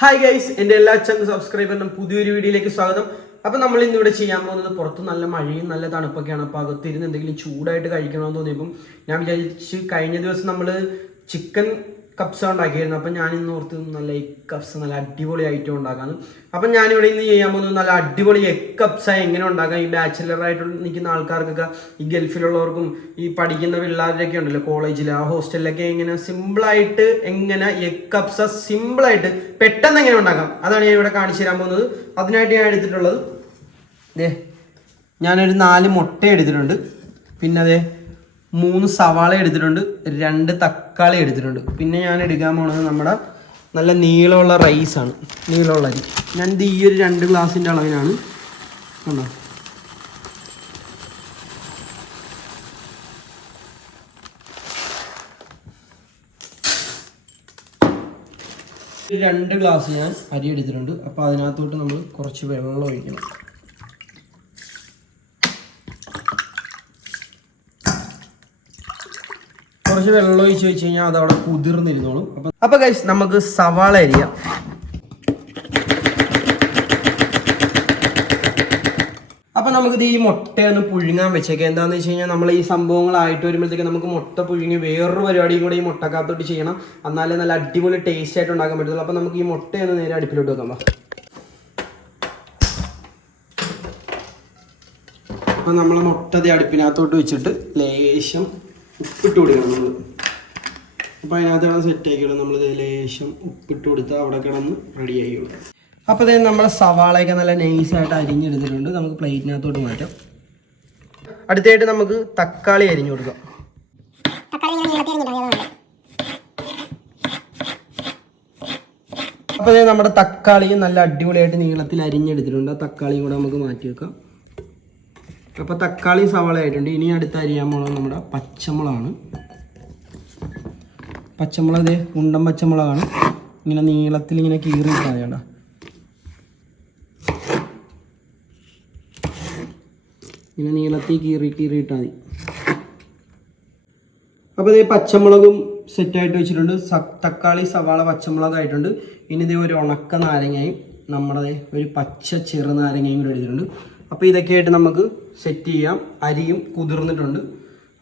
Hi guys എന്റെ എല്ലാ channel സബ്സ്ക്രൈബറിനും പുതിയൊരു വീഡിയോയിലേക്ക് സ്വാഗതം. അപ്പോൾ നമ്മൾ ഇന്ന് ഇവിടെ ചെയ്യാൻ പോകുന്നത് പുറത്ത് നല്ല മഴയും നല്ല തണുപ്പൊക്കെയാണ്. അപ്പോൾ അകത്തിരുന്ന് എന്തെങ്കിലും ചൂടായിട്ട് കഴിക്കണമെന്ന് തോന്നിയപ്പം ഞാൻ വിചാരിച്ച് കഴിഞ്ഞ ദിവസം നമ്മൾ ചിക്കൻ കപ്സ ഉണ്ടാക്കിയായിരുന്നു അപ്പം ഞാൻ ഇന്ന് ഓർത്ത് നല്ല എഗ് കപ്സ നല്ല അടിപൊളി ഐറ്റം ഉണ്ടാക്കാന്ന്. അപ്പം ഞാനിവിടെ ഇന്ന് ചെയ്യാൻ പോകുന്നത് നല്ല അടിപൊളി എഗ് കപ്സ എങ്ങനെ ഉണ്ടാക്കാം? ഈ ബാച്ചിലറായിട്ട് നിൽക്കുന്ന ആൾക്കാർക്കൊക്കെ ഈ ഗൾഫിലുള്ളവർക്കും ഈ പഠിക്കുന്ന പിള്ളേരൊക്കെ ഉണ്ടല്ലോ കോളേജിൽ ആ ഹോസ്റ്റലിലൊക്കെ എങ്ങനെ സിമ്പിളായിട്ട് എങ്ങനെ എഗ് കപ്സ സിമ്പിളായിട്ട് പെട്ടെന്ന് എങ്ങനെ ഉണ്ടാക്കാം? അതാണ് ഞാൻ ഇവിടെ കാണിച്ചു തരാൻ പോകുന്നത്. അതിനായിട്ട് ഞാൻ എടുത്തിട്ടുള്ളത് ഇതേ ഞാനൊരു നാല് മുട്ട എടുത്തിട്ടുണ്ട്. പിന്നെ അതെ മൂന്ന് സവാള എടുത്തിട്ടുണ്ട് രണ്ട് തക്കാളി എടുത്തിട്ടുണ്ട്. പിന്നെ ഞാൻ എടുക്കാൻ പോണത് നമ്മുടെ നല്ല നീളമുള്ള റൈസാണ് നീളമുള്ള അരി. ഞാൻ ഈ ഒരു രണ്ട് ഗ്ലാസിന്റെ അളവിനാണ് കണ്ടോ? രണ്ട് ഗ്ലാസ് ഞാൻ അരി എടുത്തിട്ടുണ്ട്. അപ്പോൾ അതിനകത്തോട്ട് നമ്മൾ കുറച്ച് വെള്ളം ഒഴിക്കണം. കുറച്ച് വെള്ളം ഒഴിച്ച് വെച്ച് കഴിഞ്ഞാൽ അത് അവിടെ കുതിർന്നിരുന്നോളും. അപ്പം അപ്പോൾ ഗൈസ് നമുക്ക് സവാള അരിയാം. അപ്പം നമുക്കിത് ഈ മുട്ടയൊന്ന് പുഴുങ്ങാൻ വെച്ചേക്കാം. എന്താണെന്ന് വെച്ച് കഴിഞ്ഞാൽ നമ്മൾ ഈ സംഭവങ്ങളായിട്ട് വരുമ്പോഴത്തേക്ക് നമുക്ക് മുട്ട പുഴുങ്ങി വേറൊരു പരിപാടിയും കൂടെ ഈ മുട്ടക്കകത്തോട്ട് ചെയ്യണം. എന്നാലേ നല്ല അടിപൊളി ടേസ്റ്റ് ആയിട്ട് ഉണ്ടാക്കാൻ പറ്റത്തുള്ളൂ. അപ്പം നമുക്ക് ഈ മുട്ടയൊന്ന് നേരെ അടുപ്പിലോട്ട് വെക്കാം അപ്പൊ നമ്മൾ മുട്ട അടുപ്പിനകത്തോട്ട് വെച്ചിട്ട് ലേശം ഉപ്പിട്ട് കൊടുക്കണം നമ്മൾ അപ്പോൾ അതിനകത്ത് കിടന്ന് സെറ്റ് ആക്കിയോളും നമ്മൾ ലേശം ഉപ്പിട്ട് കൊടുത്ത് അവിടെ കിടന്ന് റെഡി ആക്കിയോളും അപ്പോൾ അതായത് നമ്മുടെ സവാളയൊക്കെ നല്ല നൈസായിട്ട് അരിഞ്ഞെടുത്തിട്ടുണ്ട്. നമുക്ക് പ്ലേറ്റിനകത്തോട്ട് മാറ്റാം. അടുത്തായിട്ട് നമുക്ക് തക്കാളി അരിഞ്ഞു കൊടുക്കാം. അപ്പോൾ നമ്മുടെ തക്കാളിയും നല്ല അടിപൊളിയായിട്ട് നീളത്തിൽ അരിഞ്ഞെടുത്തിട്ടുണ്ട്. ആ തക്കാളിയും കൂടെ നമുക്ക് മാറ്റി വെക്കാം അപ്പോൾ തക്കാളി സവാള ആയിട്ടുണ്ട്. ഇനി അടുത്ത അരിയാൻ പോകുന്നത് നമ്മുടെ പച്ചമുളകാണ്. പച്ചമുളക് ഇതേ ഉണ്ടൻ പച്ചമുളകാണ്. ഇങ്ങനെ നീളത്തിൽ ഇങ്ങനെ കീറി കളയണ്ട ഇങ്ങനെ നീളത്തിൽ കീറി കീറി ഇട്ടാൽ മതി. അപ്പോൾ ഇതേ പച്ചമുളകും സെറ്റായിട്ട് വെച്ചിട്ടുണ്ട്. തക്കാളി സവാള പച്ചമുളക് ആയിട്ടുണ്ട്. ഇനി ഇതേ ഒരു ഉണക്ക നാരങ്ങയും നമ്മുടെ ഒരു പച്ച ചെറുനാരങ്ങയും കൂടെ എടുത്തിട്ടുണ്ട്. അപ്പോൾ ഇതൊക്കെ ആയിട്ട് നമുക്ക് സെറ്റ് ചെയ്യാം. അരിയും കുതിർന്നിട്ടുണ്ട്.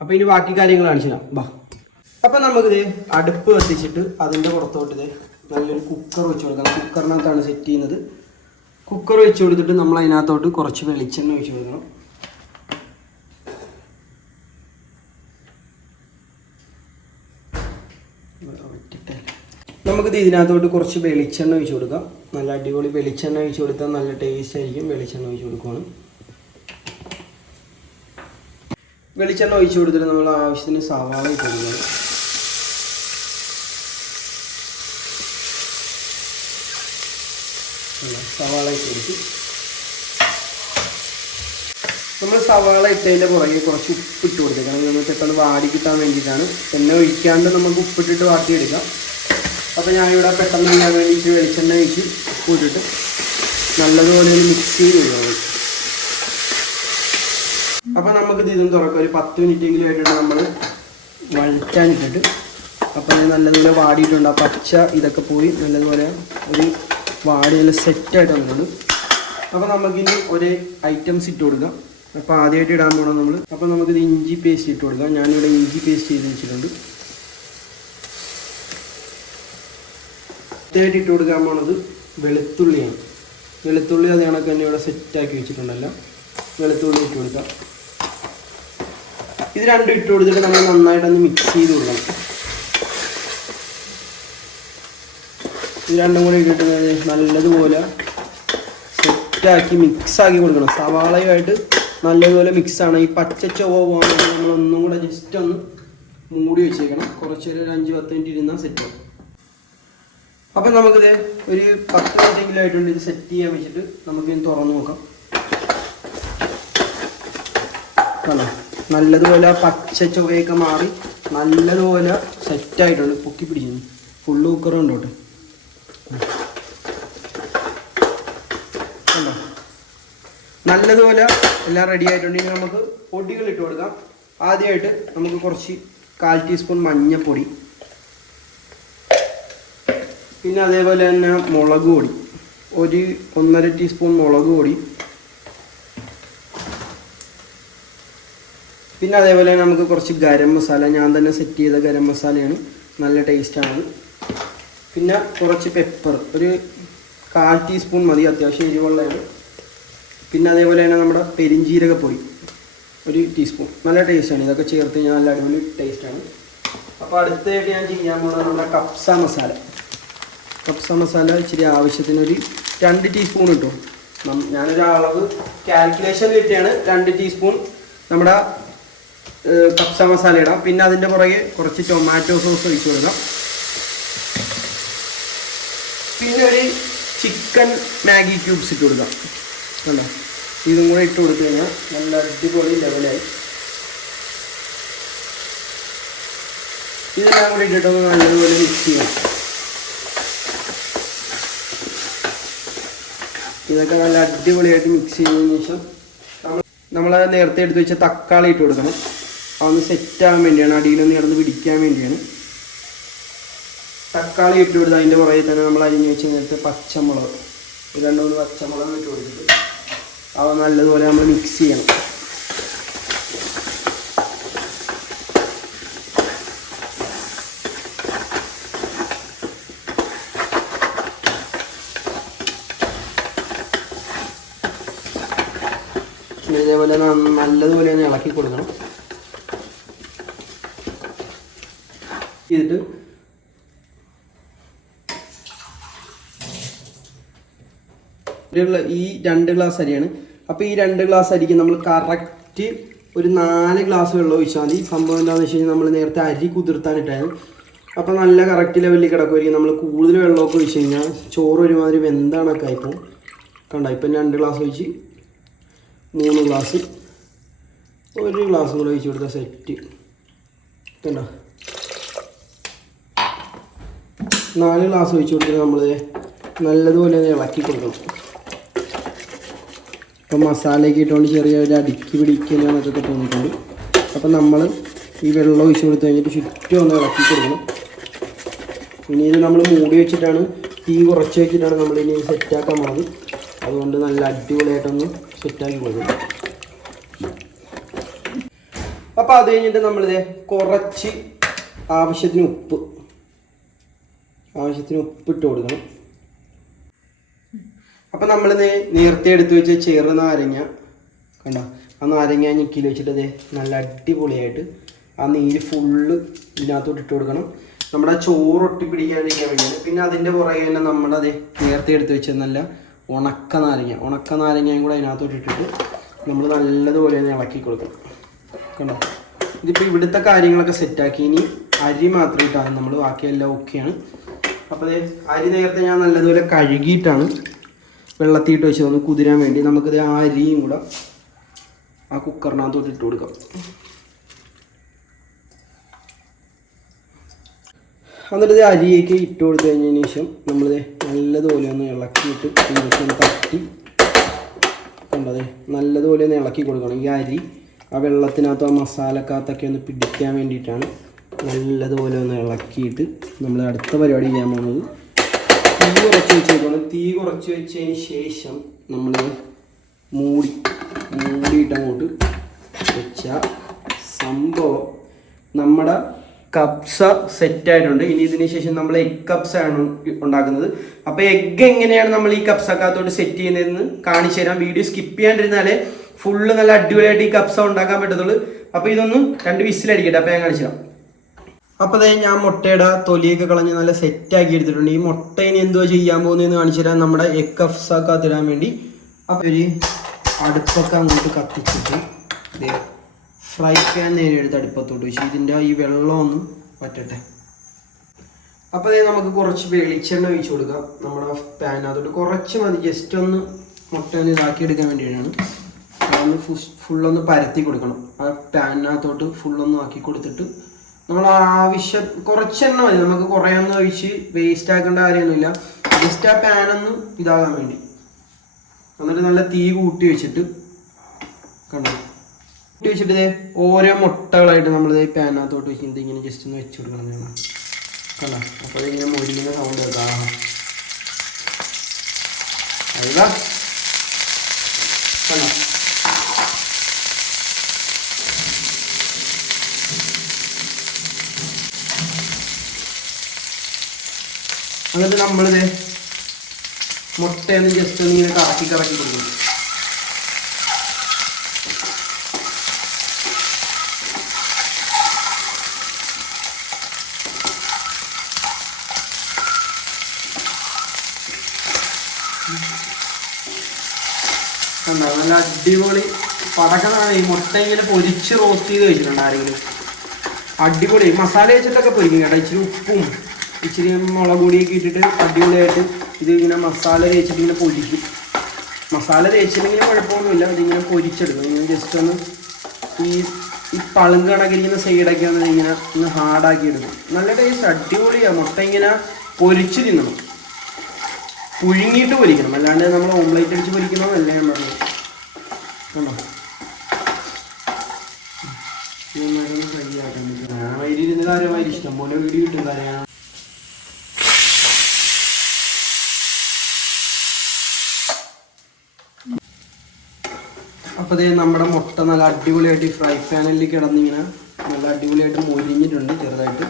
അപ്പോൾ ഇനി ബാക്കി കാര്യങ്ങൾ കാണിച്ചു തരാം. ബാ. അപ്പോൾ നമുക്കിത് അടുപ്പ് കത്തിച്ചിട്ട് അതിന്റെ പുറത്തോട്ട് നല്ലൊരു കുക്കർ വെച്ച് കൊടുക്കാം കുക്കറിനകത്താണ് സെറ്റ് ചെയ്യുന്നത്. കുക്കർ വെച്ച് കൊടുത്തിട്ട് നമ്മൾ അതിനകത്തോട്ട് കുറച്ച് വെളിച്ചെണ്ണ ഒഴിച്ച് കൊടുക്കണം. നമുക്കിത് ഇതിനകത്തോട്ട് കുറച്ച് വെളിച്ചെണ്ണ ഒഴിച്ച് കൊടുക്കാം. നല്ല അടിപൊളി വെളിച്ചെണ്ണ ഒഴിച്ച് കൊടുത്താൽ നല്ല ടേസ്റ്റ് ആയിരിക്കും. വെളിച്ചെണ്ണ ഒഴിച്ച് കൊടുക്കുകയാണ് വെളിച്ചെണ്ണ ഒഴിച്ച് കൊടുത്തിട്ട് നമ്മൾ ആവശ്യത്തിന് സവാള ഇട്ട് സവാള ഇട്ട് കൊടുത്തു. നമ്മൾ സവാള ഇട്ടതിന്റെ പുറകെ കുറച്ച് ഉപ്പിട്ട് കൊടുത്തേക്കണം. നമ്മൾ പെട്ടെന്ന് വാടി കിട്ടാൻ വേണ്ടിയിട്ടാണ്. എണ്ണ ഒഴിക്കാണ്ട് നമുക്ക് ഉപ്പിട്ടിട്ട് വാട്ടിയെടുക്കാം. അപ്പോൾ ഞാനിവിടെ പെട്ടെന്ന് ചെയ്യാൻ വേണ്ടിയിട്ട് വെളിച്ചെണ്ണ ഒഴിച്ച് കൂട്ടിട്ട് നല്ലതുപോലെ ഒരു മിക്സ് ചെയ്യുന്നു അപ്പോൾ നമുക്കിത് ഇതും തുറക്കാം. ഒരു പത്ത് മിനിറ്റെങ്കിലും ആയിട്ടാണ് നമ്മൾ വഴറ്റാനിട്ടിട്ട്. അപ്പോൾ ഞാൻ നല്ലതുപോലെ വാടിയിട്ടുണ്ട്. ആ പച്ച ഇതൊക്കെ പോയി നല്ലതുപോലെ ഒരു വാടിയെല്ലാം സെറ്റായിട്ട് വന്നത് അപ്പോൾ നമുക്കിനി ഒരു ഐറ്റംസ് ഇട്ട് കൊടുക്കാം. അപ്പോൾ ആദ്യമായിട്ട് ഇടാൻ പോകണം നമ്മൾ അപ്പോൾ നമുക്കിത് ഇഞ്ചി പേസ്റ്റ് ഇട്ട് കൊടുക്കാം. ഞാനിവിടെ ഇഞ്ചി പേസ്റ്റ് ചെയ്ത് വെച്ചിട്ടുണ്ട്. ആദ്യമായിട്ട് ഇട്ട് കൊടുക്കാൻ പോണത് വെളുത്തുള്ളിയാണ്. വെളുത്തുള്ളി അത് കണക്ക് തന്നെ ഇവിടെ സെറ്റാക്കി വെച്ചിട്ടുണ്ടല്ലോ. വെളുത്തുള്ളി ഇട്ട് കൊടുക്കാം. ഇത് രണ്ടും ഇട്ട് കൊടുത്തിട്ട് നമ്മൾ നന്നായിട്ടൊന്ന് മിക്സ് ചെയ്ത് കൊടുക്കണം. ഇത് രണ്ടും കൂടി ഇട്ടിട്ട് നല്ലതുപോലെ സെറ്റാക്കി മിക്സാക്കി കൊടുക്കണം. സവാളയുമായിട്ട് നല്ലതുപോലെ മിക്സാണ് ഈ പച്ച ചുവ പോകാൻ നമ്മൾ ഒന്നും കൂടെ ജസ്റ്റ് ഒന്ന് മൂടി വെച്ചേക്കണം. കുറച്ചൊരു അഞ്ച് പത്ത് മിനിറ്റ് ഇരുന്നാൽ സെറ്റ് ആവും. അപ്പം നമുക്കിത് ഒരു പത്ത് മിനിറ്റെങ്കിലും ആയിട്ടുണ്ട് ഇത് സെറ്റ് ചെയ്യാൻ വെച്ചിട്ട് നമുക്ക് ഇനി തുറന്നു നോക്കാം. കാണാം നല്ലതുപോലെ പച്ച ചുവയൊക്കെ മാറി നല്ലതുപോലെ സെറ്റായിട്ടുണ്ട് പൊക്കി പിടിക്കുന്നു. ഫുള്ള് കുക്കറും ഉണ്ടോട്ടെ? കണ്ടോ? നല്ലതുപോലെ എല്ലാം റെഡി ആയിട്ടുണ്ട്. ഇനി നമുക്ക് പൊടികൾ ഇട്ട് കൊടുക്കാം. ആദ്യമായിട്ട് നമുക്ക് കുറച്ച് കാൽ ടീസ്പൂൺ മഞ്ഞൾപ്പൊടി പിന്നെ അതേപോലെ തന്നെ മുളക് പൊടി. ഒരു ഒന്നര ടീസ്പൂൺ മുളക് പൊടി. പിന്നെ അതേപോലെ തന്നെ നമുക്ക് കുറച്ച് ഗരം മസാല. ഞാൻ തന്നെ സെറ്റ് ചെയ്ത ഗരം മസാലയാണ്. നല്ല ടേസ്റ്റാണ് പിന്നെ കുറച്ച് പെപ്പർ ഒരു കാൽ ടീസ്പൂൺ മതി. അത്യാവശ്യം എരിവുള്ളതാണ്. പിന്നെ അതേപോലെ തന്നെ നമ്മുടെ പെരിഞ്ജീരകപ്പൊടി ഒരു ടീസ്പൂൺ നല്ല ടേസ്റ്റാണ് ഇതൊക്കെ ചേർത്ത് കഴിഞ്ഞാൽ നല്ല അടിപൊളി ടേസ്റ്റാണ് അപ്പോൾ അടുത്തതായിട്ട് ഞാൻ ചെയ്യാൻ പോകുന്നത് നമ്മുടെ കപ്സ മസാല. കപ്സ മസാല ഇച്ചിരി ആവശ്യത്തിന് ഒരു രണ്ട് ടീസ്പൂൺ ഇട്ടു. ഞാനൊരു അളവ് കാൽക്കുലേഷൻ കിട്ടിയാണ്. രണ്ട് ടീസ്പൂൺ നമ്മുടെ കപ്സ മസാല ഇടാം. പിന്നെ അതിന്റെ പുറകെ കുറച്ച് ടൊമാറ്റോ സോസ് ഒഴിച്ചു കൊടുക്കാം. പിന്നെ ഒരു ചിക്കൻ മാഗി ക്യൂബ്സ് ഇട്ട് കൊടുക്കാം. അല്ലേ ഇതും കൂടെ ഇട്ട് കൊടുത്തു കഴിഞ്ഞാൽ നല്ല അടിപൊളി ലെവലായി ഇതെല്ലാം കൂടി ഇട്ടിട്ടൊന്ന് നല്ലതുപോലെ മിക്സ് ചെയ്യണം. ഇതൊക്കെ നല്ല അടിപൊളിയായിട്ട് മിക്സ് ചെയ്തതിന് ശേഷം നമ്മൾ നേരത്തെ എടുത്ത് വെച്ച തക്കാളി ഇട്ട് കൊടുക്കണം. അതൊന്ന് സെറ്റ് ആവാൻ വേണ്ടിയാണ്. അടിയിലൊന്ന് കിടന്ന് പിടിക്കാൻ വേണ്ടിയാണ്. തക്കാളി ഇട്ട് കൊടുത്ത് അതിന്റെ പുറകെ തന്നെ നമ്മൾ അരിഞ്ഞ് വെച്ച് നേരത്തെ പച്ചമുളക്. രണ്ട് മൂന്ന് പച്ചമുളക് ഇട്ട് കൊടുത്തിട്ട് അവ നല്ലതുപോലെ നമ്മൾ മിക്സ് ചെയ്യണം. നന്ന- നല്ലതുപോലെ തന്നെ ഇളക്കി കൊടുക്കണം. ചെയ്തിട്ട് ഈ രണ്ട് ഗ്ലാസ് അരിയാണ്. അപ്പോൾ ഈ രണ്ട് ഗ്ലാസ് അരിക്ക് നമ്മൾ കറക്റ്റ് ഒരു നാല് ഗ്ലാസ് വെള്ളം ഒഴിച്ചാൽ മതി. സംഭവം എന്താണെന്ന് വെച്ച് കഴിഞ്ഞാൽ നമ്മൾ നേരത്തെ അരി കുതിർത്താനിട്ടായിരുന്നു അപ്പോൾ നല്ല കറക്റ്റ് ലെവലിൽ കിടക്കുമായിരിക്കും നമ്മൾ കൂടുതൽ വെള്ളമൊക്കെ ഒഴിച്ച് കഴിഞ്ഞാൽ ചോറ് ഒരുമാതിരി വെന്താണൊക്കെ ആയിപ്പോൾ കണ്ട? ഇപ്പം രണ്ട് ഗ്ലാസ് ഒഴിച്ച് മൂന്ന് ഗ്ലാസ് ഒരു ഗ്ലാസ് കൂടെ ഒഴിച്ച് കൊടുത്ത സെറ്റ് കണ്ടോ? നാല് ഗ്ലാസ് ഒഴിച്ച് കൊടുത്തിട്ട് നമ്മൾ നല്ലതുപോലെ ഇളക്കി കൊടുക്കണം. ഇപ്പം മസാലയൊക്കെ ഇട്ടുകൊണ്ട് ചെറിയ ഒരു അടുക്കി പിടിക്കുന്നതൊക്കെ തോന്നിയിട്ടുണ്ട്. അപ്പം നമ്മൾ ഈ വെള്ളം ഒഴിച്ച് കൊടുത്തു കഴിഞ്ഞിട്ട് ചുറ്റും ഒന്ന് ഇളക്കി കൊടുക്കണം. ഇനി ഇത് നമ്മൾ മൂടി വെച്ചിട്ടാണ് തീ കുറച്ച് വെച്ചിട്ടാണ് നമ്മൾ ഇനി സെറ്റാക്കാൻ പോണത്. അതുകൊണ്ട് നല്ല അടിപൊളിയായിട്ടൊന്ന് സെറ്റാക്കി കൊടുക്കും. അപ്പോൾ അത് കഴിഞ്ഞിട്ട് നമ്മളിത് കുറച്ച് ആവശ്യത്തിന് ഉപ്പ്. ആവശ്യത്തിന് ഉപ്പിട്ട് കൊടുക്കണം. അപ്പം നമ്മൾ നേരത്തെ എടുത്തു വെച്ച ചെറു നാരങ്ങ കണ്ട? ആ നാരങ്ങ ഞെക്കിയിൽ വെച്ചിട്ട് ദേ നല്ല അടിപൊളിയായിട്ട് ആ നീര് ഫുള്ള് ഇതിനകത്തോട്ട് ഇട്ട് കൊടുക്കണം. നമ്മുടെ ചോറ് ഒട്ടി പിടിക്കാണ്ടിരിക്കാൻ വേണ്ടിയാണ്. പിന്നെ അതിന്റെ പുറകെ തന്നെ നമ്മളത് നേരത്തെ എടുത്തു വെച്ച നല്ല ഉണക്ക നാരങ്ങ. ഉണക്ക നാരങ്ങയും കൂടെ അതിനകത്തോട്ട് ഇട്ടിട്ട് നമ്മൾ നല്ലതുപോലെ തന്നെ ഇളക്കി കൊടുക്കണം. കണ്ടോ? ഇതിപ്പോൾ ഇവിടുത്തെ കാര്യങ്ങളൊക്കെ സെറ്റാക്കി ഇനി അരി മാത്രം ഇട്ടാണ് നമ്മൾ ബാക്കിയെല്ലാം ഓക്കെയാണ് അപ്പോൾ അരി നേരത്തെ ഞാൻ നല്ലതുപോലെ കഴുകിയിട്ടാണ് വെള്ളത്തിയിട്ട് വെച്ചത്. കുതിരാൻ വേണ്ടി നമുക്കിത് ആ അരിയും കൂടെ ആ കുക്കറിനകത്തോട്ട് ഇട്ട് കൊടുക്കാം. എന്നിട്ട് അരിയൊക്കെ ഇട്ട് കൊടുത്തു കഴിഞ്ഞതിന് ശേഷം നമ്മൾ നല്ലതുപോലെ ഒന്ന് ഇളക്കിയിട്ട് ഒന്ന് തട്ടി. കണ്ടത് നല്ലതുപോലെ ഒന്ന് ഇളക്കി കൊടുക്കണം. ഈ അരി ആ വെള്ളത്തിനകത്ത് ആ മസാലക്കകത്തൊക്കെ ഒന്ന് പിടിക്കാൻ വേണ്ടിയിട്ടാണ് നല്ലതുപോലെ ഒന്ന് ഇളക്കിയിട്ട് നമ്മൾ അടുത്ത പരിപാടി ചെയ്യാൻ പോകുന്നത്. തീ കുറച്ച് വെച്ചേക്കാണ് തീ കുറച്ച് വെച്ചതിന് ശേഷം നമ്മൾ മൂടി മൂടിയിട്ട് അങ്ങോട്ട് വെച്ച സംഭവം. നമ്മുടെ കബ്സ സെറ്റ് ആയിട്ടുണ്ട്. ഇനി ഇതിന് ശേഷം നമ്മൾ എഗ് കബ്സ ആണ് ഉണ്ടാക്കുന്നത്. അപ്പോൾ എഗ് എങ്ങനെയാണ് നമ്മൾ ഈ കപ്സക്കകത്തോട്ട് സെറ്റ് ചെയ്യുന്നതെന്ന് കാണിച്ചു തരാം. വീഡിയോ സ്കിപ്പ് ചെയ്യാണ്ടിരുന്നാലേ ഫുള്ള് നല്ല അടിപൊളിയായിട്ട് ഈ കപ്സ ഉണ്ടാക്കാൻ പറ്റത്തുള്ളൂ. അപ്പോൾ ഇതൊന്നും രണ്ട് വിസിലടിക്കട്ടെ അപ്പോൾ ഞാൻ കാണിച്ചു തരാം. അപ്പോൾ അതെ ഞാൻ മുട്ടയുടെ തൊലിയൊക്കെ കളഞ്ഞ് നല്ല സെറ്റാക്കി എടുത്തിട്ടുണ്ട്. ഈ മുട്ട ഇനി എന്തോ ചെയ്യാൻ പോകുന്നതെന്ന് കാണിച്ചു തരാം. നമ്മുടെ എഗ് കഫ്സക്കകത്തിടാൻ വേണ്ടി. അപ്പോൾ ഒരു അടുപ്പൊക്കെ അങ്ങോട്ട് കത്തിച്ചിട്ട് ഫ്രൈ പാൻ നേരെ എടുത്ത് അടുപ്പത്തോട്ട് വെച്ചു. ഇതിന്റെ ഈ വെള്ളമൊന്നും ഒന്ന് വറ്റട്ടെ. അപ്പോൾ അതേ നമുക്ക് കുറച്ച് വെളിച്ചെണ്ണ ഒഴിച്ചു കൊടുക്കാം. നമ്മുടെ പാനിനകത്തോട്ട് കുറച്ച് മതി. ജസ്റ്റ് ഒന്ന് മുട്ട ഒന്ന് ഇതാക്കി എടുക്കാൻ വേണ്ടിയിട്ടാണ് അതൊന്ന് ഫുള്ളൊന്ന് പരത്തി കൊടുക്കണം. ആ പാനിനകത്തോട്ട് ഫുള്ളൊന്ന് ആക്കി കൊടുത്തിട്ട് നമ്മൾ ആവശ്യം കുറച്ചെണ്ണ മതി. നമുക്ക് കുറേ ഒന്ന് ഒഴിച്ച് വേസ്റ്റ് ആക്കേണ്ട കാര്യമൊന്നുമില്ല. ജസ്റ്റ് ആ പാനൊന്ന് ഇതാകാൻ വേണ്ടി. എന്നിട്ട് നല്ല തീ കൂട്ടി വെച്ചിട്ട് കണ്ടോ? കൂട്ടി വെച്ചിട്ട് ഓരോ മുട്ടകളായിട്ട് നമ്മൾ ഈ പാനകത്തോട്ട് വെച്ചിട്ട് ഇങ്ങനെ ജസ്റ്റ് ഒന്ന് വെച്ച് കൊടുക്കണം എന്നാണ് കണ്ടോ? അപ്പോൾ ഇങ്ങനെ മുരിങ്ങുന്ന സൗണ്ട് കേൾക്കാം. കണ്ടോ? എന്നിട്ട് നമ്മളിത് മുട്ടയൊന്ന് ജസ്റ്റ് ഒന്ന് ഇങ്ങനെ കറക്കി കറക്കി കൊടുക്കും നല്ല അടിപൊളി പടക്കമാണ് ഈ മുട്ട ഇങ്ങനെ പൊരിച്ച് റോസ്റ്റ് ചെയ്ത് കഴിച്ചിട്ടുണ്ട് ആരെങ്കിലും? അടിപൊളി. മസാല വെച്ചിട്ടൊക്കെ പൊരിക്കും കേട്ടോ. ഇച്ചിരി ഉപ്പും ഇച്ചിരി മുളക് പൊടിയൊക്കെ ഇട്ടിട്ട് അടിപൊളിയായിട്ട് ഇത് ഇങ്ങനെ മസാല തേച്ചിട്ട് ഇങ്ങനെ പൊരിക്കും. മസാല തേച്ചില്ലെങ്കിലും കുഴപ്പമൊന്നുമില്ല. ഇതിങ്ങനെ പൊരിച്ചെടുക്കും. ഇങ്ങനെ ജസ്റ്റ് ഒന്ന് ഈ ഈ പളുങ്ക് കണക്കിരിക്കുന്ന സൈഡൊക്കെ ഒന്ന് ഇങ്ങനെ ഒന്ന് ഹാർഡാക്കി എടുക്കും നല്ല ടേസ്റ്റ് അടിപൊളിയാണ് മുട്ട ഇങ്ങനെ പൊരിച്ച് തിന്നണം. പുഴുങ്ങിയിട്ട് പൊരിക്കണം. അല്ലാണ്ട് നമ്മൾ ഓംലേറ്റ് അടിച്ച് പൊരിക്കണമെന്നല്ല ഞാൻ പറഞ്ഞത് കണ്ടോ ഇരുന്ന് കാര്യമായി ഇഷ്ടം പോലെ വീഡിയോ കിട്ടും കാര്യമാണ് അപ്പോൾ ദേ നമ്മുടെ മുട്ട നല്ല അടിപൊളിയായിട്ട് ഫ്രൈ പാനിൽ കിടന്നിങ്ങനെ നല്ല അടിപൊളിയായിട്ട് മൊരിഞ്ഞിട്ടുണ്ട് ചെറുതായിട്ട്.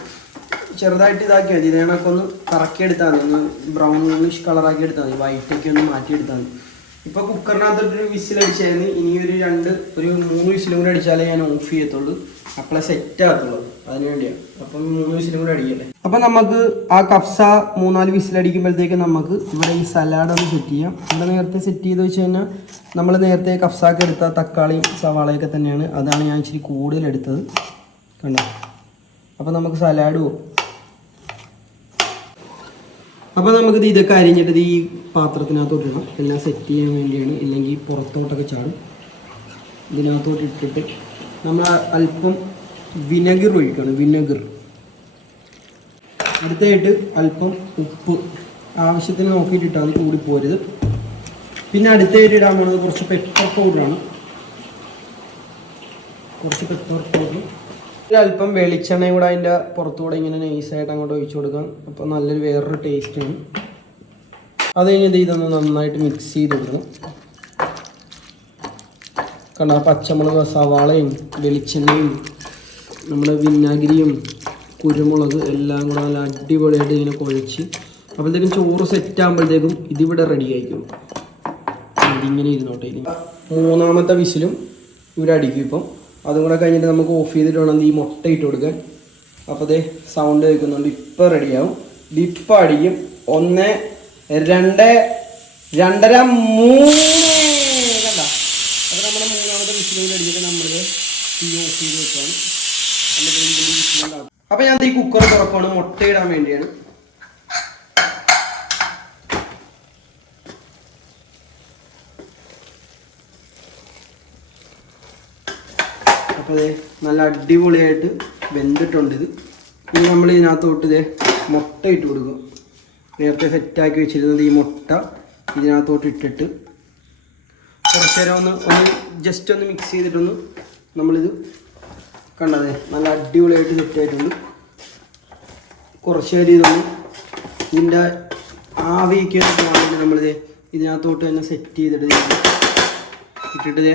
ചെറുതായിട്ട് ഇതാക്കി മതി. ഇതിനൊക്കെ ഒന്ന് കറക്കി എടുത്താൽ മതി. ഒന്ന് ബ്രൗണിഷ് കളറാക്കി എടുത്താൽ മതി. വൈറ്റൊക്കെ ഒന്ന് മാറ്റി എടുത്താൽ മതി. ഇപ്പോൾ കുക്കറിനകത്തൊരു വിസിൽ അടിച്ചായിരുന്നു. ഇനി ഒരു രണ്ട് ഒരു മൂന്ന് വിസിലും കൂടെ അടിച്ചാലേ ഞാൻ ഓഫ് ചെയ്യത്തുള്ളൂ. അപ്പോളെ സെറ്റ് ആകത്തുള്ളൂ. അതിനുവേണ്ടിയാണ് അപ്പം മൂന്ന് വിസിലും കൂടെ അടിക്കല്ലേ അപ്പം നമുക്ക് ആ കഫ്സ മൂന്നാൽ വിസിൽ അടിക്കുമ്പോഴത്തേക്ക് നമുക്ക് ഇവിടെ ഈ സലാഡ് ഒന്ന് സെറ്റ് ചെയ്യാം. ഇവിടെ നേരത്തെ സെറ്റ് ചെയ്ത് വെച്ച് കഴിഞ്ഞാൽ നമ്മൾ നേരത്തെ കഫ്സാക്ക് എടുത്ത തക്കാളിയും സവാളയൊക്കെ തന്നെയാണ്. അതാണ് ഞാൻ ഇച്ചിരി കൂടുതൽ എടുത്തത്. കണ്ടോ? അപ്പം നമുക്ക് സലാഡ് അപ്പോൾ നമുക്കിത് ഇതൊക്കെ അരിഞ്ഞിട്ട് ഇത് ഈ പാത്രത്തിനകത്തോട്ട് ഇടണം എല്ലാം സെറ്റ് ചെയ്യാൻ വേണ്ടിയാണ്. ഇല്ലെങ്കിൽ പുറത്തോട്ടൊക്കെ ചാടും. ഇതിനകത്തോട്ട് ഇട്ടിട്ട് നമ്മൾ അല്പം വിനെഗർ ഒഴിക്കണം. വിനെഗർ. അടുത്തായിട്ട് അല്പം ഉപ്പ്. ആവശ്യത്തിന് നോക്കിയിട്ട് ഇട്ടാൽ പോരുത്. പിന്നെ അടുത്തായിട്ട് ഇടാൻ പോണത് കുറച്ച് പെപ്പർ പൗഡറാണ് കുറച്ച് പെപ്പർ പൗഡർ അല്പം വെളിച്ചെണ്ണയും കൂടെ അതിന്റെ പുറത്തുകൂടെ ഇങ്ങനെ നൈസായിട്ട് അങ്ങോട്ട് ഒഴിച്ചു കൊടുക്കാം. അപ്പോൾ നല്ലൊരു വേറൊരു ടേസ്റ്റാണ് അത് കഴിഞ്ഞത് ഇതൊന്ന് നന്നായിട്ട് മിക്സ് ചെയ്ത് കൊടുക്കണം. കാരണം ആ പച്ചമുളക് സവാളയും വെളിച്ചെണ്ണയും നമ്മുടെ വിനാഗിരിയും കുരുമുളക് എല്ലാം കൂടെ നല്ല അടിപൊളിയായിട്ട് ഇങ്ങനെ കുഴച്ച് അപ്പോഴത്തേക്കും ചോറ് സെറ്റ് ആകുമ്പോഴത്തേക്കും ഇതിവിടെ റെഡി ആയിരിക്കും. ഇതിങ്ങനെ ഇരുന്നോട്ടെ ഇനി. മൂന്നാമത്തെ വിസിലും ഇവിടെ അടിക്കും ഇപ്പം. അതും കൂടെ കഴിഞ്ഞിട്ട് നമുക്ക് ഓഫ് ചെയ്തിട്ട് വേണം ഈ മുട്ട ഇട്ട് കൊടുക്കാൻ. അപ്പോൾ അതേ സൗണ്ട് കേൾക്കുന്നുണ്ട്. ഇപ്പം റെഡിയാവും ഡിപ്പ് അടിക്കും. ഒന്ന് രണ്ട് രണ്ടര മൂന്ന്. കണ്ട? നമ്മുടെ മൂന്നാമത്തെ വിസിലും കൂടെ അടിച്ചിട്ട് നമ്മളിത് തീ ഓഫ് ചെയ്ത് വെച്ചാണ്. അപ്പോൾ ഞാൻ ഈ കുക്കർ തുറക്കുകയാണ് മുട്ടയിടാൻ വേണ്ടിയാണ്. ദേ നല്ല അടിപൊളിയായിട്ട് വെന്തിട്ടുണ്ട് ഇത് ഇനി നമ്മൾ ഇതിനകത്തോട്ട് ഇതേ മുട്ട ഇട്ട് കൊടുക്കും. നേരത്തെ സെറ്റാക്കി വെച്ചിരുന്നത് ഈ മുട്ട ഇതിനകത്തോട്ട് ഇട്ടിട്ട്. കുറച്ച് നേരം ഒന്ന് ഒന്ന് ജസ്റ്റ് ഒന്ന് മിക്സ് ചെയ്തിട്ടൊന്ന് നമ്മളിത് കണ്ടതേ നല്ല അടിപൊളിയായിട്ട് സെറ്റായിട്ടുണ്ട് കുറച്ച് നേരം ഇതൊന്ന് ഇതിന്റെ ആവിക്ക് വേണ്ടി നമ്മളിത് ഇതിനകത്തോട്ട് തന്നെ സെറ്റ് ചെയ്തിട്ട് ഇട്ടിട്ട് ദേ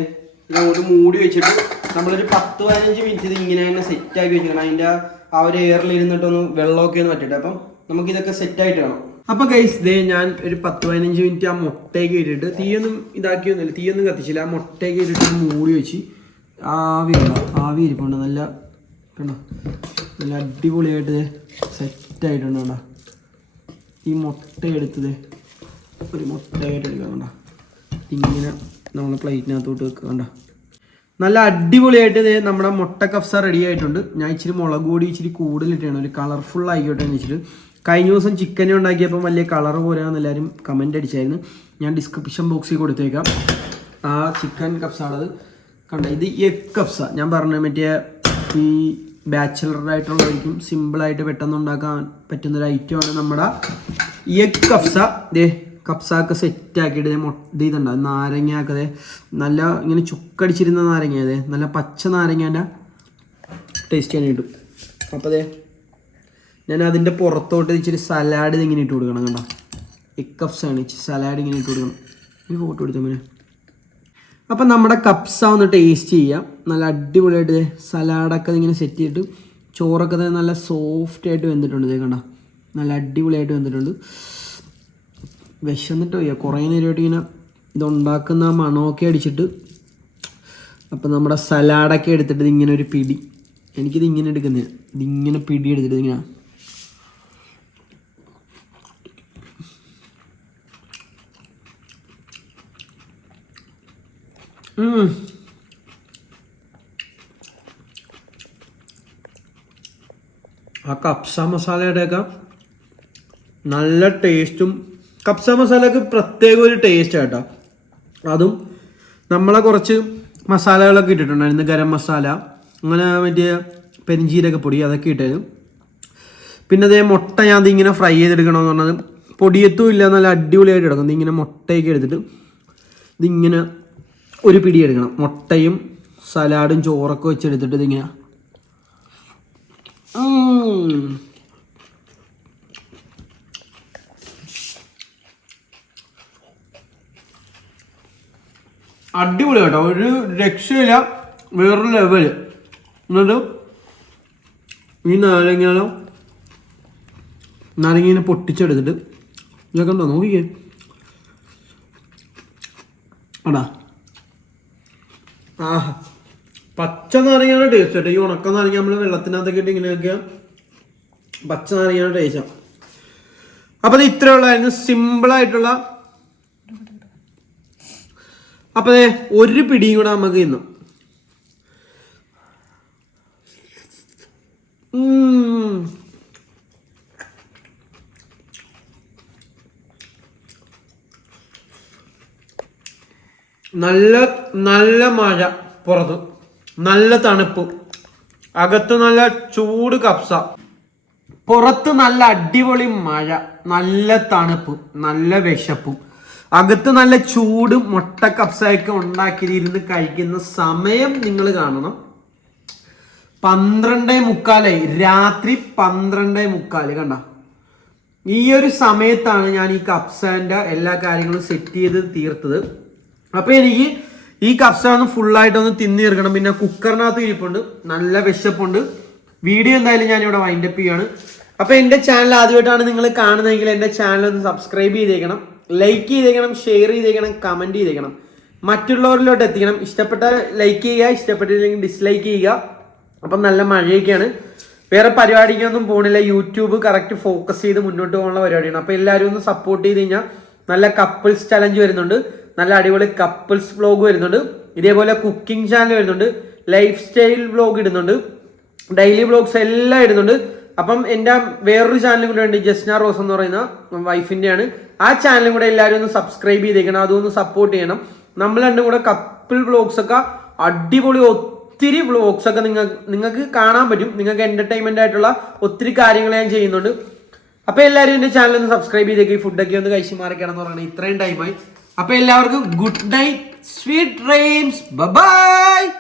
ഇതങ്ങോട്ട് മൂടി വെച്ചിട്ട് നമ്മളൊരു പത്ത് പതിനഞ്ച് മിനിറ്റ് ഇത് ഇങ്ങനെ തന്നെ സെറ്റാക്കി വെച്ചിരിക്കണം. അതിന്റെ ആ ഒരു എയറിൽ ഇരുന്നിട്ടൊന്ന് വെള്ളമൊക്കെ ഒന്ന് പറ്റിട്ട് അപ്പം നമുക്കിതൊക്കെ സെറ്റായിട്ട് വേണം അപ്പോൾ ഗൈസ് ദേ ഞാൻ ഒരു പത്ത് പതിനഞ്ച് മിനിറ്റ് ആ മുട്ടയ്ക്ക് ഇട്ടിട്ട് തീയൊന്നും ഇതാക്കിയൊന്നുമില്ല തീയൊന്നും കത്തിച്ചില്ല. ആ മുട്ടയ്ക്ക് ഇട്ടിട്ട് മൂടി വെച്ച് ആവി ആവി ഇരിപ്പുണ്ട്. നല്ല കണ്ടോ? നല്ല അടിപൊളിയായിട്ട് സെറ്റായിട്ടുണ്ട് കണ്ടോ? ഈ മുട്ട എടുത്തത് ഒരു മുട്ടയായിട്ട് എടുക്കാം കണ്ടോ? ഇങ്ങനെ നമ്മൾ പ്ലേറ്റിനകത്തോട്ട് വെക്കുക കണ്ടോ? നല്ല അടിപൊളിയായിട്ട് നമ്മുടെ മുട്ട കഫ്സ റെഡി ആയിട്ടുണ്ട്. ഞാൻ ഇച്ചിരി മുളക് പൊടി ഇച്ചിരി കൂടുതലിട്ടാണ് ഒരു കളർഫുൾ ആയിക്കോട്ടെ എന്ന് വെച്ചിട്ട്. കഴിഞ്ഞ ദിവസം ചിക്കൻ ഉണ്ടാക്കിയപ്പോൾ വലിയ കളർ പോരാന്ന് എല്ലാവരും കമന്റ് അടിച്ചായിരുന്നു. ഞാൻ ഡിസ്ക്രിപ്ഷൻ ബോക്സിൽ കൊടുത്തേക്കാം. ആ ചിക്കൻ കഫ്സാണത് കണ്ട? ഇത് എഗ് കഫ്സ. ഞാൻ പറഞ്ഞ മറ്റേ ഈ ബാച്ചിലറായിട്ടുള്ളവർക്കും സിമ്പിളായിട്ട് പെട്ടെന്ന് ഉണ്ടാക്കാൻ പറ്റുന്നൊരു ഐറ്റമാണ് നമ്മുടെ എഗ് കഫ്സ. ദേ കപ്സാക്ക് സെറ്റ് ആക്കിയിട്ട് ഞാൻ മൊട്ട ഇത് നാരങ്ങയൊക്കെ ദേ നല്ല ഇങ്ങനെ ചുക്കടിച്ചിരുന്ന നാരങ്ങ അതെ നല്ല പച്ച നാരങ്ങേന്റെ ടേസ്റ്റ് ചെയ്യാൻ കിട്ടും അപ്പോൾ അതെ ഞാൻ അതിന്റെ പുറത്തോട്ട് ഇച്ചിരി സലാഡ് ഇതിങ്ങനെ ഇട്ട് കൊടുക്കണം കണ്ടോ? ഇക്കപ്സാണ് ഇച്ചിരി സലാഡ് ഇങ്ങനെ ഇട്ട് കൊടുക്കണം. ഒരു ഫോട്ടോ എടുത്തു പിന്നെ അപ്പം നമ്മുടെ കപ്സ ഒന്ന് ടേസ്റ്റ് ചെയ്യാം. നല്ല അടിപൊളിയായിട്ട് സലാഡൊക്കെ ഇങ്ങനെ സെറ്റ് ചെയ്തിട്ട് ചോറൊക്കെ നല്ല സോഫ്റ്റ് ആയിട്ട് വെന്തിട്ടുണ്ട് കണ്ട? നല്ല അടിപൊളിയായിട്ട് വെന്തിട്ടുണ്ട്. വിശന്നിട്ട് വയ്യ. കുറേ നേരമായിട്ട് ഇങ്ങനെ ഇതുണ്ടാക്കുന്ന മണമൊക്കെ അടിച്ചിട്ട് അപ്പം നമ്മുടെ സലാഡൊക്കെ എടുത്തിട്ട് ഇങ്ങനെ ഒരു പിടി. എനിക്കിത് ഇങ്ങനെ എടുക്കുന്നത് ഇതിങ്ങനെ പിടി എടുത്തിട്ട് ഇങ്ങനെ. ആ കപ്സ മസാലയുടെയൊക്കെ നല്ല ടേസ്റ്റും കപ്സ മസാലക്ക് പ്രത്യേക ഒരു ടേസ്റ്റ് ആട്ടോ അതും നമ്മളെ കുറച്ച് മസാലകളൊക്കെ ഇട്ടിട്ടുണ്ടായിരുന്നു. ഗരം മസാല അങ്ങനെ മറ്റേ പെരിഞ്ചീരക പൊടി അതൊക്കെ ഇട്ടായിരുന്നു പിന്നെ അതേ മുട്ട ഞാൻ ഇങ്ങനെ ഫ്രൈ ചെയ്തെടുക്കണമെന്ന് പറഞ്ഞത്. പൊടിയത്തും ഇല്ല നല്ല അടിപൊളിയായിട്ട് എടുക്കും ഇതിങ്ങനെ മുട്ടയൊക്കെ എടുത്തിട്ട് ഇതിങ്ങനെ ഒരു പിടി എടുക്കണം. മുട്ടയും സലാഡും ചോറൊക്കെ വെച്ചെടുത്തിട്ട് ഇതിങ്ങനെ അടിപൊളി കേട്ടോ. ഒരു രക്ഷയില്ല. വേറൊരു ലെവൽ എന്നിട്ട് ഈ നാരങ്ങാലോ ഇങ്ങനെ പൊട്ടിച്ചെടുത്തിട്ട് ഇതൊക്കെ ഉണ്ടോ? നോക്കിക്കേ. അടാ ആഹ്. പച്ച നാരങ്ങയാണ് ടേസ്റ്റ് കേട്ടോ. ഈ ഉണക്ക നാരങ്ങ നമ്മൾ വെള്ളത്തിനകത്തൊക്കെ ഇട്ട് ഇങ്ങനെയൊക്കെ പച്ച നാരങ്ങയാണ് ടേസ്റ്റ് അപ്പൊ ഇത് ഇത്രേ ഉള്ളായിരുന്നു സിമ്പിൾ ആയിട്ടുള്ള അപ്പൊ ദേ ഒരു പിടിയും കൂടെ നമുക്ക് ഇന്നും നല്ല നല്ല മഴ പുറത്ത്. നല്ല തണുപ്പ്. അകത്ത് നല്ല ചൂട് കപ്സ. പുറത്ത് നല്ല അടിപൊളി മഴ. നല്ല തണുപ്പ്. നല്ല വിശപ്പും. അകത്ത് നല്ല ചൂട് മുട്ട കപ്സയൊക്കെ ഉണ്ടാക്കിയിരുന്ന് കഴിക്കുന്ന സമയം നിങ്ങൾ കാണണം. പന്ത്രണ്ടേ മുക്കാലായി രാത്രി പന്ത്രണ്ടേ മുക്കാൽ കണ്ട? ഈ ഒരു സമയത്താണ് ഞാൻ ഈ കപ്സേന്റെ എല്ലാ കാര്യങ്ങളും സെറ്റ് ചെയ്ത് തീർത്തത്. അപ്പോൾ എനിക്ക് ഈ കപ്സ ഒന്ന് ഫുള്ളായിട്ടൊന്ന് തിന്നു തീർക്കണം. പിന്നെ കുക്കറിനകത്ത് ഇരിപ്പുണ്ട്. നല്ല വിശപ്പുണ്ട്. വീഡിയോ എന്തായാലും ഞാനിവിടെ വൈൻഡപ്പ് ചെയ്യാണ് അപ്പോൾ എന്റെ ചാനൽ ആദ്യമായിട്ടാണ് നിങ്ങൾ കാണുന്നതെങ്കിൽ എന്റെ ചാനൽ ഒന്ന് സബ്സ്ക്രൈബ് ചെയ്തേക്കണം. ലൈക്ക് ചെയ്തേക്കണം ഷെയർ ചെയ്തേക്കണം കമന്റ് ചെയ്തേക്കണം. മറ്റുള്ളവരിലോട്ട് എത്തിക്കണം. ഇഷ്ടപ്പെട്ട ലൈക്ക് ചെയ്യുക ഇഷ്ടപ്പെട്ടില്ലെങ്കിൽ ഡിസ്ലൈക്ക് ചെയ്യുക. അപ്പം നല്ല മഴയൊക്കെയാണ്. വേറെ പരിപാടിക്കൊന്നും പോണില്ല. യൂട്യൂബ് കറക്റ്റ് ഫോക്കസ് ചെയ്ത് മുന്നോട്ട് പോകാനുള്ള പരിപാടിയാണ്. അപ്പോൾ എല്ലാവരും ഒന്ന് സപ്പോർട്ട് ചെയ്ത് കഴിഞ്ഞാൽ നല്ല കപ്പിൾസ് ചലഞ്ച് വരുന്നുണ്ട്. നല്ല അടിപൊളി കപ്പിൾസ് വ്ലോഗ് വരുന്നുണ്ട്. ഇതേപോലെ കുക്കിംഗ് ചാനൽ വരുന്നുണ്ട്. ലൈഫ് സ്റ്റൈൽ വ്ലോഗ് ഇടുന്നുണ്ട്. ഡെയിലി വ്ലോഗ്സ് എല്ലാം ഇടുന്നുണ്ട്. അപ്പം എന്റെ വേറൊരു ചാനലും കൂടെ ഉണ്ട് ജസ്ന റോസ് എന്ന് പറയുന്ന വൈഫിന്റെയാണ് ആ ചാനലും കൂടെ എല്ലാവരും ഒന്ന് സബ്സ്ക്രൈബ് ചെയ്തേക്കണം അതൊന്ന് സപ്പോർട്ട് ചെയ്യണം. നമ്മൾ രണ്ടും കൂടെ കപ്പിൾ വ്ലോഗ്സ് ഒക്കെ അടിപൊളി ഒത്തിരി വ്ലോഗ്സ് ഒക്കെ നിങ്ങൾ നിങ്ങൾക്ക് കാണാൻ പറ്റും. നിങ്ങൾക്ക് എന്റർടൈൻമെന്റ് ആയിട്ടുള്ള ഒത്തിരി കാര്യങ്ങൾ ഞാൻ ചെയ്യുന്നുണ്ട്. അപ്പോൾ എല്ലാവരും എന്റെ ചാനൽ ഒന്ന് സബ്സ്ക്രൈബ് ചെയ്തേക്ക്. ഫുഡ് ഫുഡൊക്കെ ഒന്ന് കഴിച്ചു മാറിക്കണം എന്ന് പറയണേ ഇത്രയും ടൈമായി അപ്പോൾ എല്ലാവർക്കും good night sweet dreams bye